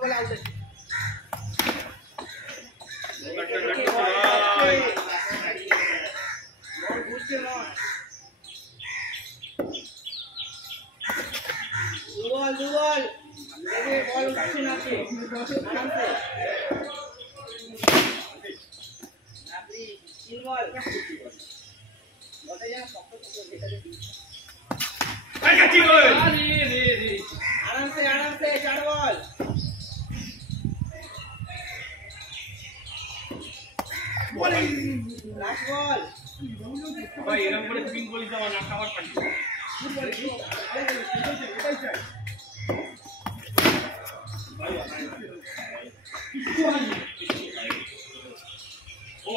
বলে আউট দুবল দেখে বল উঠছে না সে আরামসে আপনি তিন বল বলতে যান শক্ত শক্ত যেটাতে आराम से 4 बॉल लास्ट बॉल भाई এরকম করে পিং বলি দাও না খাবার পানি ও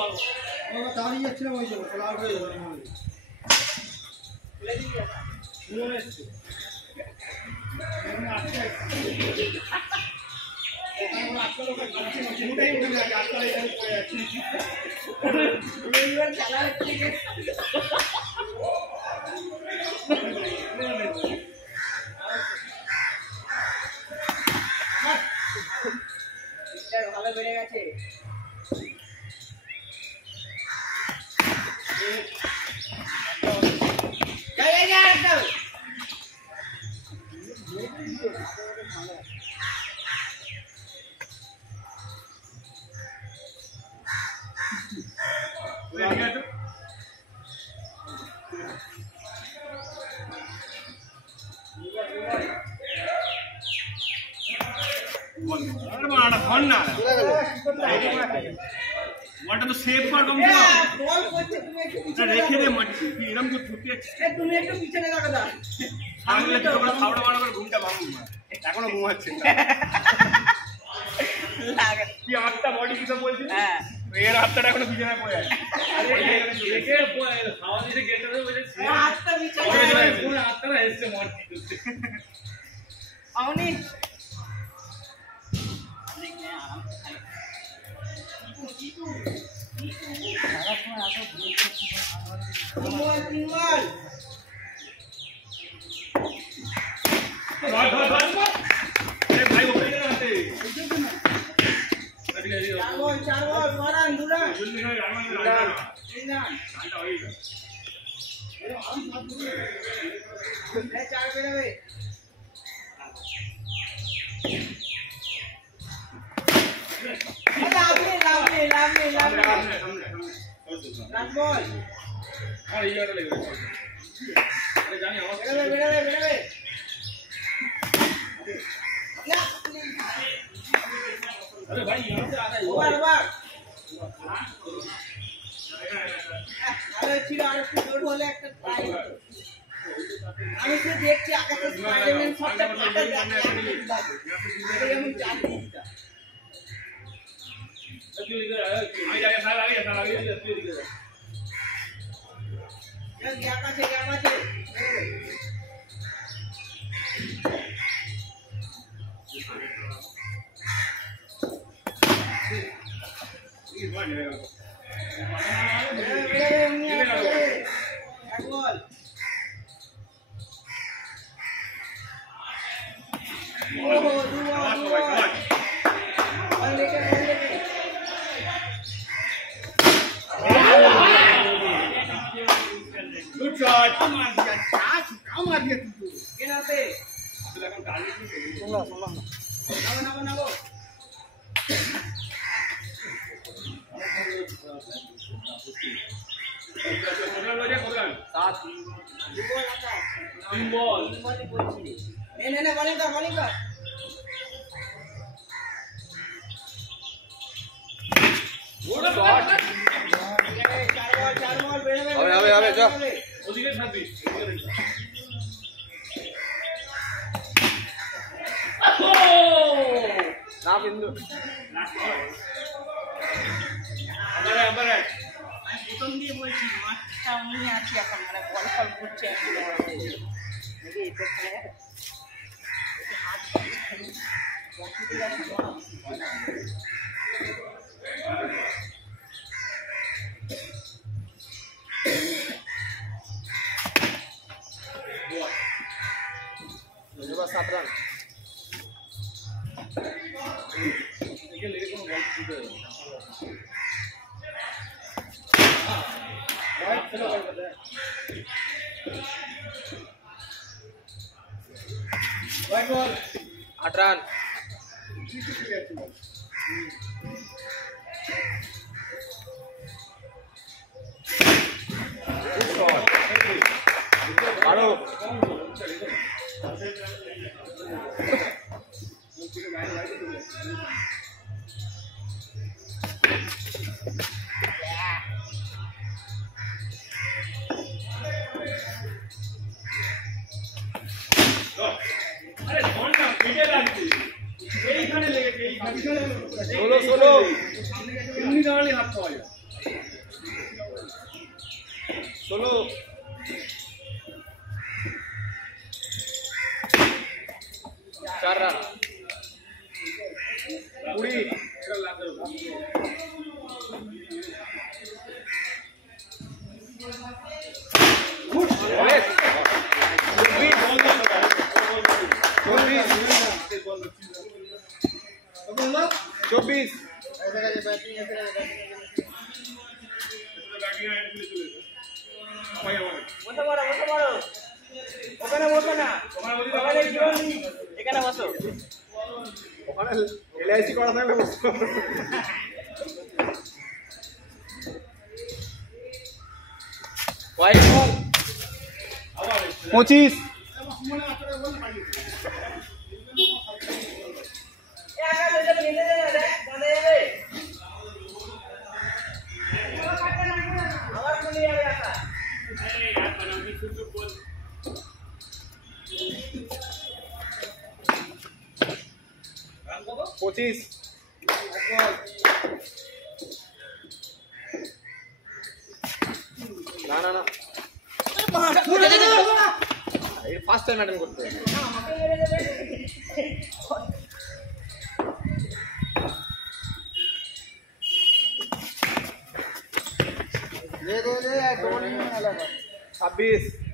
বাবা দাঁড়িয়ে যাচ্ছিল ওই জন্য ফলার হয়ে যাবে ले दीजिए ভালো বেড়ে গেছে तो सेव कर कम से बॉल করছে তুমি একটু পিছে রেখে দে মাটি এরকম কো ছুটি আছে তুমি একটু পিছনে রাখো দাও সামনে তো আমরা খাওয়া মারা করে ঘুমটা ভাঙুম এখনো ঘুমাচ্ছে লাগে কি আটটা বডি কিছু বলছিস হ্যাঁ এর হাতটা এখনো বিছানায় পড়ে আছে দেখে খাওয়া দিতে গেটে বলেছে হাতটা পিছনে পুরো হাতটা এসে মাটি দিতে আউনি দেখনে আরাম से খাই সারা সময় আসো তিনবার अरे भाई ऊपर के आते चार बॉल मारन दूरा जल्दी कर तीन घंटा होएगा ले चार बेड़े लावले लास्ट बॉल अरे यार ले अरे जानी आवाज बेड़े अरे भाई यहां से आ रहा है ओवर আরে ছিল আর একটু জোর হলে একটা ট্রাই আমি তো দেখছি আকাশে স্পাইডারম্যান শটটা ফাটা যাচ্ছে এমন চাল দিতা आई जाके साल आ गया यार क्या काছে ये बन गया एक बॉल ओहो दुआ बॉल लेके गुड शॉट मार दिया तू केना पे लगन डाली सुनो ना तीन बॉल नहीं बॉलिंग कर गुड शॉट चार बॉल बेड़े में अबे जा ओदिके 26 ना बिंदु अबर है আমি প্রথম দিয়ে বলছি মাছটা উনি আছে এখন মানে বল ফল ঘুরছে দেখি এটা খেলে হাত Dua 7 run. একে লেগে কোনো বল ছুটে যাবে White ball. 8 রান আরো আরে ঘন্টা ফিটে লাগছে এইখানে লেগেছে এইখানে 16 এমনি দাঁড়ালে হাত পাওয়া যায় 16 4 রান 20 এটা লাগবে চব্বিশ ওখানে LIC করা থাকলে বসতো 25 25 না না না এই ফার্স্ট টাইম অ্যাটেন্ড করতে ये दे दे 2 नहीं वाला 26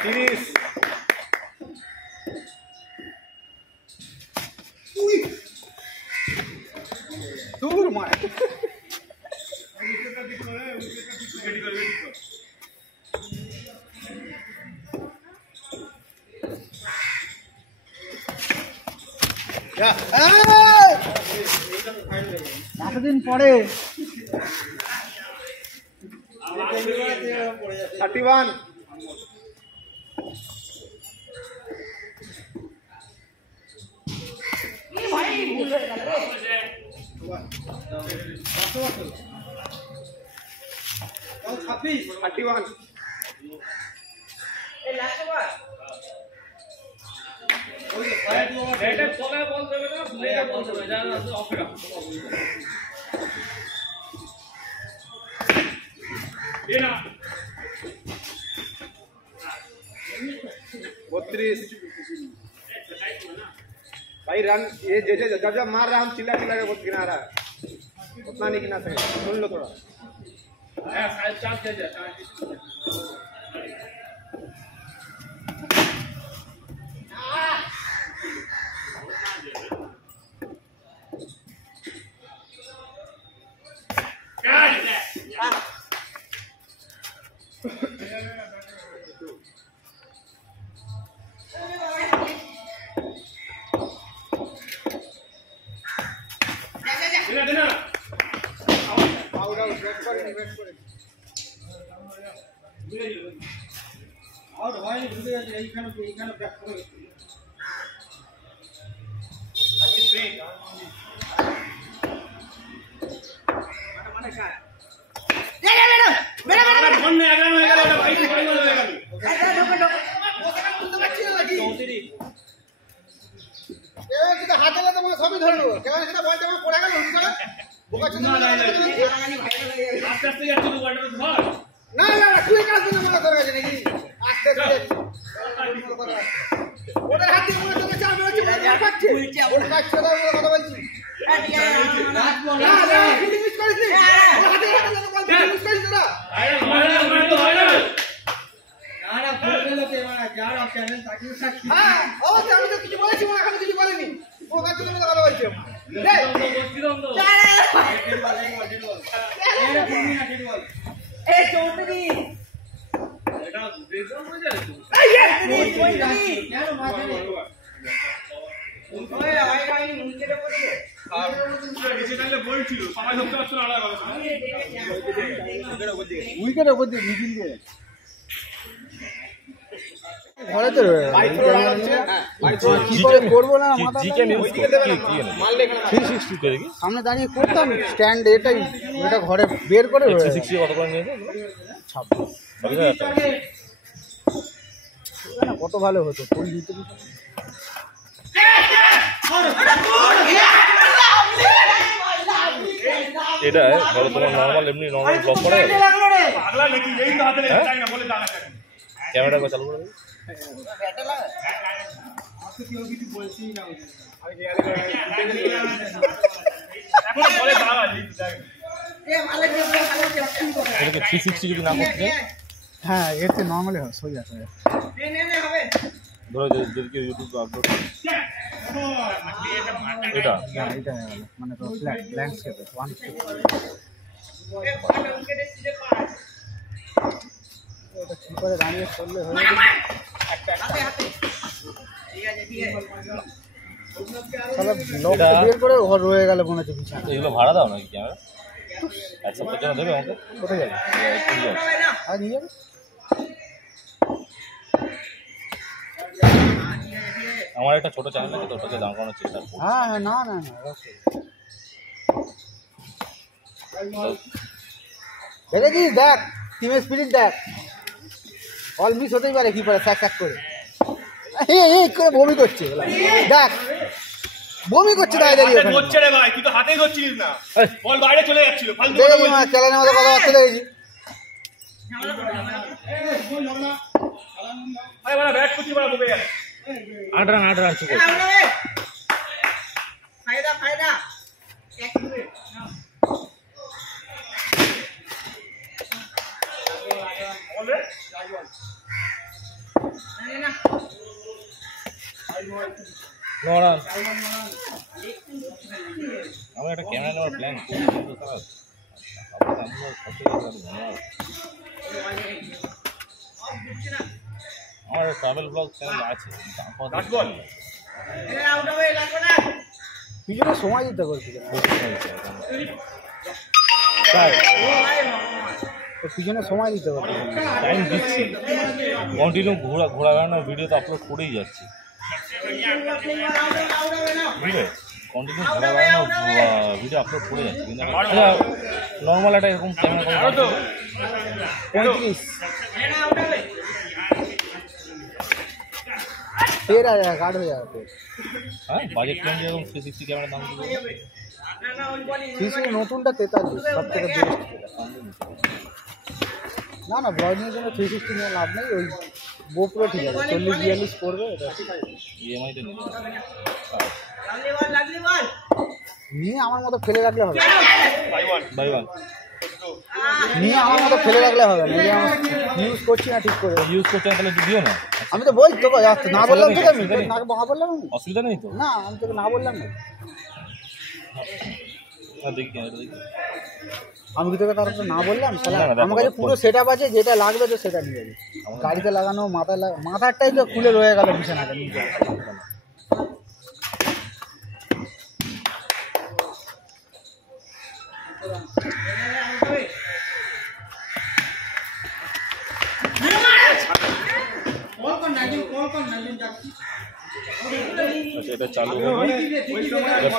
30 दूर मार এতদিন পরে 31 31 এটা তলায় বল দেবে না লেগে বল দেবে যা অফ রাখ এনা 32 भाई रन ये जैसे जब जब मार रहा हम चिल्ला चिल्ला के बहुत गिना रहा है उतना नहीं गिना सके सुन लो थोड़ा হ্যাঁ সাইড চান্স দে যা आउट आउट बैक করে और भाई ঢুকে যাচ্ছে এইখানে ব্যাক করে মনে আগানো হয়ে গেল ভাই ভাই হয়ে গেল হাতে লাগতে সবই ধরে নেবো কেমন সেটা বলতে আমার পড়ে গেল বোকা আস্তে আস্তে যাচ্ছে তো বলটা ধর না না তুই কাজ দিন আমার দরকার আছে নাকি আস্তে আস্তে ওদের হাত দিয়ে মনে তোকে চাল বেরোচ্ছে ওটা কাটছে ওটা কাটছে কথা বলছি না না ফিলিং মিস করিস নি এই 34 এটা দেখো মজা আছে ওই আই আই মুনকেটে পড়ছে নিচে নালে বল ছিল সবাই ধরতে পারছো না আলাদা উইকেটের উপর দিয়ে মিডিল দিয়ে ঘরে তো কি করে করবো না মাথা সামনে দাঁড়িয়ে করতাম স্ট্যান্ড এটাই ওটা ঘরে বের করে কত করে নিয়েছে 26 কত ভালো হতো ফুল দিতে এটা বলো তোমার নর্মাল এমনি নর্মাল ব্লক করে পাগলা নাকি এই তো হাতে লেগে যায় না বলে দাঁড়া থাকে ক্যামেরা করে চালু করে দিই এখন বলে দাঁড়া এ মালিক এটাকে 360 যদি না করতে হ্যাঁ এতে নর্মালি হয় সোজা সোজা নে হবে ধরো যদি ইউটিউব আপলোড এটা হ্যাঁ এটা মানে তো ফ্ল্যাট ল্যান্ডস্কেপে ওয়ান এ পাটা উইকেটে সিধে পার ওটা কি করে দাঁড়িয়ে করলে হয়ে যাবে হাতে হাতে ঠিক আছে সালা লক বের করে ঘর রয়ে গেল মনে হচ্ছে বিছানা এগুলো ভাড়া দাও নাকি ক্যামেরা এক সপ্তাহের জন্য দেবে আমাকে কোথায় গেল আর নিয়ে যাবে আমার একটা ছোট চ্যানেল আছে তো ওটাকে দাম করানোর চেষ্টা করব হ্যাঁ হ্যাঁ না না না দেখেছিস দেখ টিমের স্পিরিট দেখ অল মিস হতেই পারে কি পারে স্যাক স্যাক করে এই করে বমি করছে দেখ বমি করছে দাঁড়িয়ে দাঁড়িয়ে ওখানে ধরছে রে ভাই তুই তো হাতেই ধরছিস না বল বাইরে চলে যাচ্ছিল ফালতু দেখেছি মা চ্যালেঞ্জের মধ্যে কথাবার্তা দেখেছি আরে বড় ব্যাট কুচি বড় বুকে গেল 8 রান আছে ফায়দা ফায়দা এক মিনিট বলে না 9 রান আমি একটা ক্যামেরা নেওয়ার প্ল্যান করছি কিন্তু স্যার আমার ট্রাভেল ব্লগ চ্যানেল আছে বল এ আউট হবে লাগবে না পিছনে সময় দিতে বলছিল পিছনে সময় দিতে বলছিল টাইম দিচ্ছি কন্টিনিউ ঘোরা বেড়ানোর ভিডিও তো আপলোড করেই যাচ্ছি বুঝলে কন্টিনিউ ঘোরা বেড়ানো ভিডিও আপলোড করে যাচ্ছি কিন্তু নর্মাল একটা এরকম ক্যামেরা 35 तेर आ जाएगा काट हो जाएगा फिर হ্যাঁ বাজেট প্ল্যান যেরকম 360 ক্যামেরা দাম দিবে না না ওই বলি শিশু নতুনটা 43 সব থেকে বেস্ট না না ব্লগ নিয়ে জন্য 360 নিয়ে লাভ নেই ওই গোপ্রো ঠিক আছে 40 42 পড়বে এটা ইএমআই তে নিতে লাগলি বল নিয়ে আমার মতো ফেলে রাখলে হবে বাই ওয়ান নিয়ে আমার মতো ফেলে রাখলে হবে না এই আমার ইউজ করছি না ঠিক করে ইউজ করছেন তাহলে দিও না আমি তো বলছি তোকে না বললাম তো আমি না বললাম আমি অসুবিধা নেই তো না আমি তোকে না বললাম না দেখি ক্যামেরা দেখি আমি কি তোকে তার না বললাম না, না, আমার কাছে পুরো সেটআপ আছে যেটা লাগবে তো সেটা নিয়ে যাবি গাড়িতে লাগানো মাথারটাই তো খুলে রয়ে গেল বিছানাটা নিচে আচ্ছা এটা চালু হবে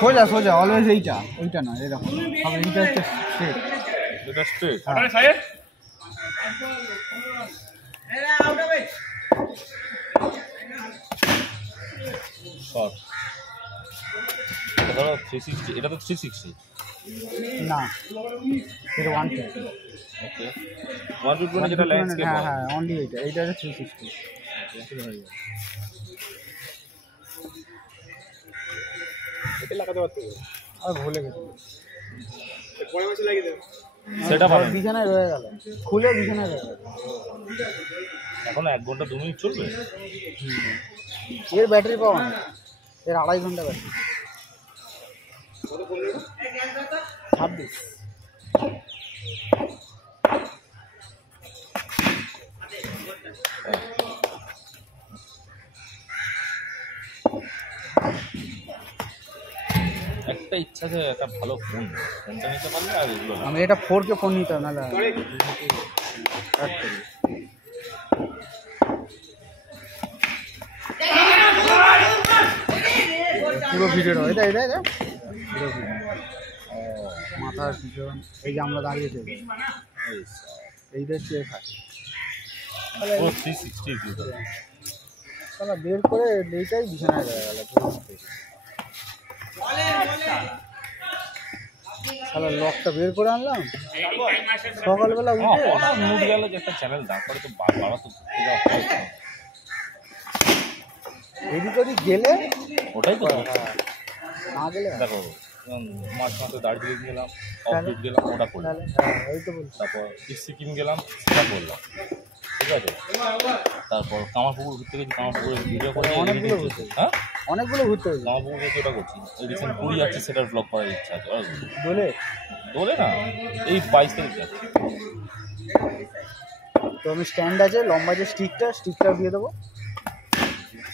সোজা সোজা অলওয়েজ এইটা ওইটা না এরকম সব এইটা হচ্ছে স্ট্রেট এটা স্ট্রেট আরে সাহেব এরা আউট হবে শর্ট এটা ধরো 360 এটা তো 360 না এটা 150 ওকে 120 যেটা ল্যান্ডস্কেপ হ্যাঁ হ্যাঁ অনলি এইটা হচ্ছে 360 এটা লাগাতে পারতে আর ভুলে গেছি পরে মাসে লাগিয়ে দেব সেটা পাবেন বিছানায় রয়ে গেল খুলে বিছানায় রয়ে গেল এখন 1 ঘন্টা 2 মিনিট চলবে এর ব্যাটারি পাওয়া না এর 2.5 ঘন্টা ব্যাটারি 26 একটা ইচ্ছা আছে একটা ভালো ফোনটা নিতে পারলে আর এগুলো না। আমি এটা 4K ফোন নিতাম না পুরো ভিডিও এটা এটা এটা পুরো ভিডিও মাথার পিছন এই যে আমরা দাঁড়িয়েছি এইটা চেয়ে খাচ্ছি ও 360 ভিউ তাহলে বের করে এইটাই বিছানায় দেওয়া গেল তাহলে লকটা বের করে আনলাম সকালবেলা উঠে মুড গেল যে একটা চ্যানেল দাঁড় করে তো বাবা তো ঘুরতে যাওয়া হয় তো। এদিক ওদিক গেলে ওটাই তো না গেলে দেখো মাঝ মাঝে দার্জিলিং গেলাম অফরোড গেলাম ওটা করলাম, ওই তো বলছি তারপর সিকিম গেলাম সেটা করলাম, ঠিক আছে। তারপর কামারপুকুর ঘুরতে গেছি, কামারপুকুরে ভিডিও করে অনেকগুলো ঘুরতে হ্যাঁ অনেকগুলো ঘুরতে হয়েছে কামারপুকুর গেছি ওটা করছি, রিসেন্ট পুরী যাচ্ছি সেটার ব্লগ করার ইচ্ছা আছে। বলে দোলে না এই 22 তারিখ যাচ্ছে। তো আমি স্ট্যান্ড আছে লম্বা যে স্টিকটা দিয়ে দেবো,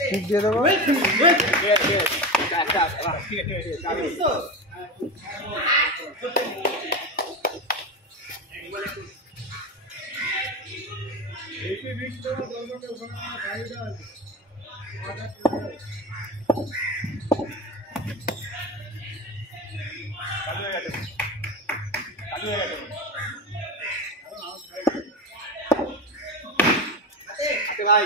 স্টিক দিয়ে দেবো। ভাই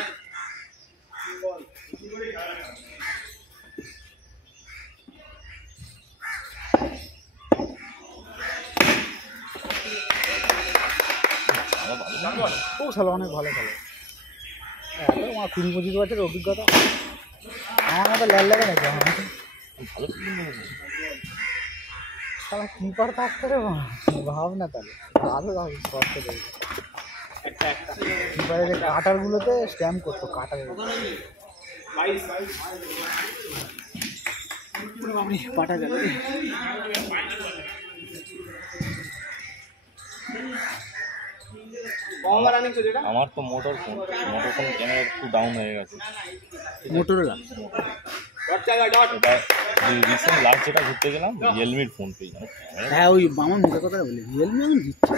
খুব খেলো, অনেক ভালো খেলো। আমার 20-25 বছরের অভিজ্ঞতা, আমার মতো ল্যাল লাগে নাকি আমার ভালো তাহলে কিপার থাকতে রে ভাব না, তাহলে ভালো ভাবি শর্ট দেবে কিপারে যে কাটারগুলোতে স্ট্যাম্প করতো কাটারে পাটা গেল। আমার তো মোটর ফোন ক্যামেরা একটু ডাউন হয়ে গেছে। মোটরোলা এটা রিসেন্ট লাস্ট যেটা ঘুরতে গেলাম রিয়েলমির ফোন পেয়ে জানো, হ্যাঁ ওই আমার মুখে কথা বলি রিয়েলমি এখন দিচ্ছে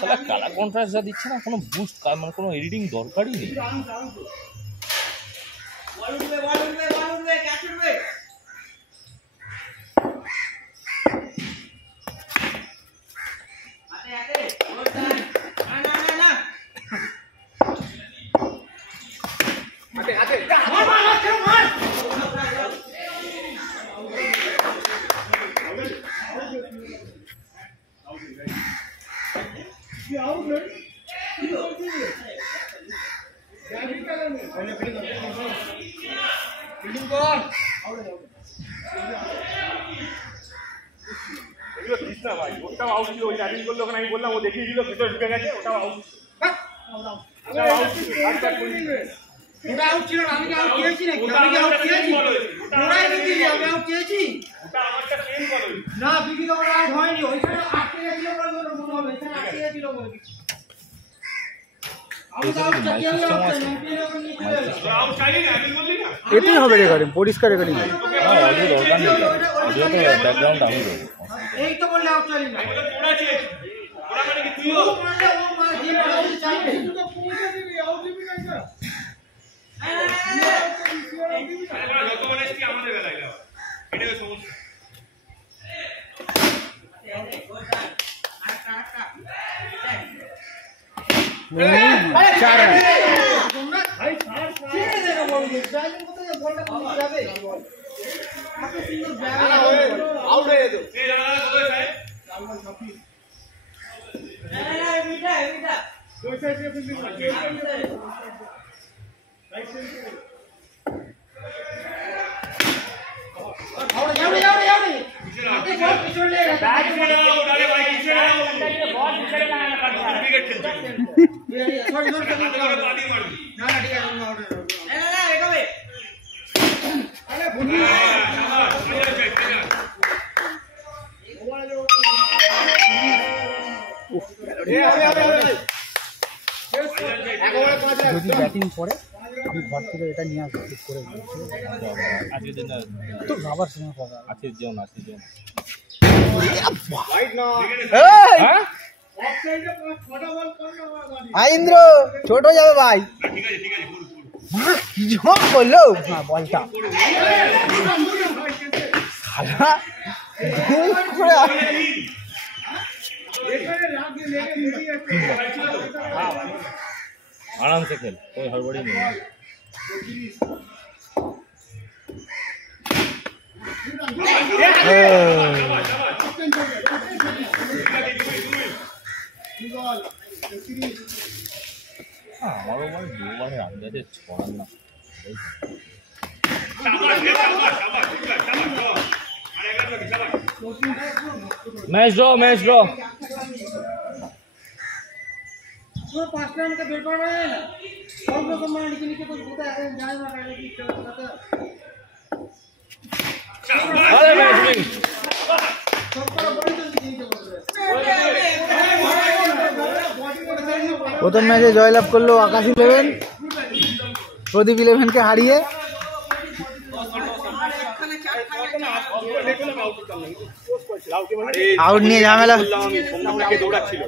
তাহলে কালার কন্ট্রাস্ট যা দিচ্ছে না, কোনো বুস্ট মানে কোনো এডিটিং দরকারই নেই। ওটাও আউট ছিল, ওই ব্যাটিং করলো ওখানে আমি বললাম ও দেখিয়ে দিল ভেতরে ঢুকে গেছে, ওটাও আউট ওটা আউট ছিল না, আমি কি আউট খেয়েছি নাকি? আমি কি আউট খেয়েছি? ওরাই দিদি আমি আউট খেয়েছি ওটা আমারটা চেঞ্জ করো না, বিবি তো ওরা আউট হয়নি, ওইখানে আটকে গেছিল বলে মনে হবে, এখানে আটকে গেছিল বলে কিছু। আমি তো আউট চাই আমি আউট চাই আউট চাইলি না, আমি বললি না এটাই হবে রেকর্ডিং, পরিষ্কার রেকর্ডিং হবে। অডিও দরকার নেই, অডিও তো ব্যাকগ্রাউন্ড আমি দেবো। এই তো বললে আউট চাইলি না, ওরা চেয়েছি, ওরা মানে কি তুইও ও বললে ও মা যে আউট চাইবে যত মানে কি আমাদের বেলায় যাওয়া, এটাই সমস্যা। চার রান ছেড়ে দে না বল, ড্রাইভিং করতে যে বলটা কোথায় যাবে? এত সুন্দর ব্যাগ আউট হয়ে যেত। এই দাদা কোথায় সাহেব যদি ব্যাটিং করে আমি ঘর থেকে এটা নিয়ে আসবো ঠিক করে আজকের দিন তো আবার সময় পাবো আজকের যেও না আজকের যেও না ইন্দ্র ছোট যাবে ভাই কি ঝোঁক করলো হ্যাঁ বলটা आराम से खेल कोई हड़बड़ी नहीं है हमारो भाई दो बार आगे से छोड़ना मैच ड्रॉ पाँच रान का बेटा है ना कौन सा सम्मान निकल के कुछ होता है जाए ना कहने की अरे मैच প্রথম ম্যাচে জয়লাভ করলো আকাশ 11 প্রদীপ 11 কে হারিয়ে আউট নিয়ে ঝামেলা দৌড়াচ্ছিল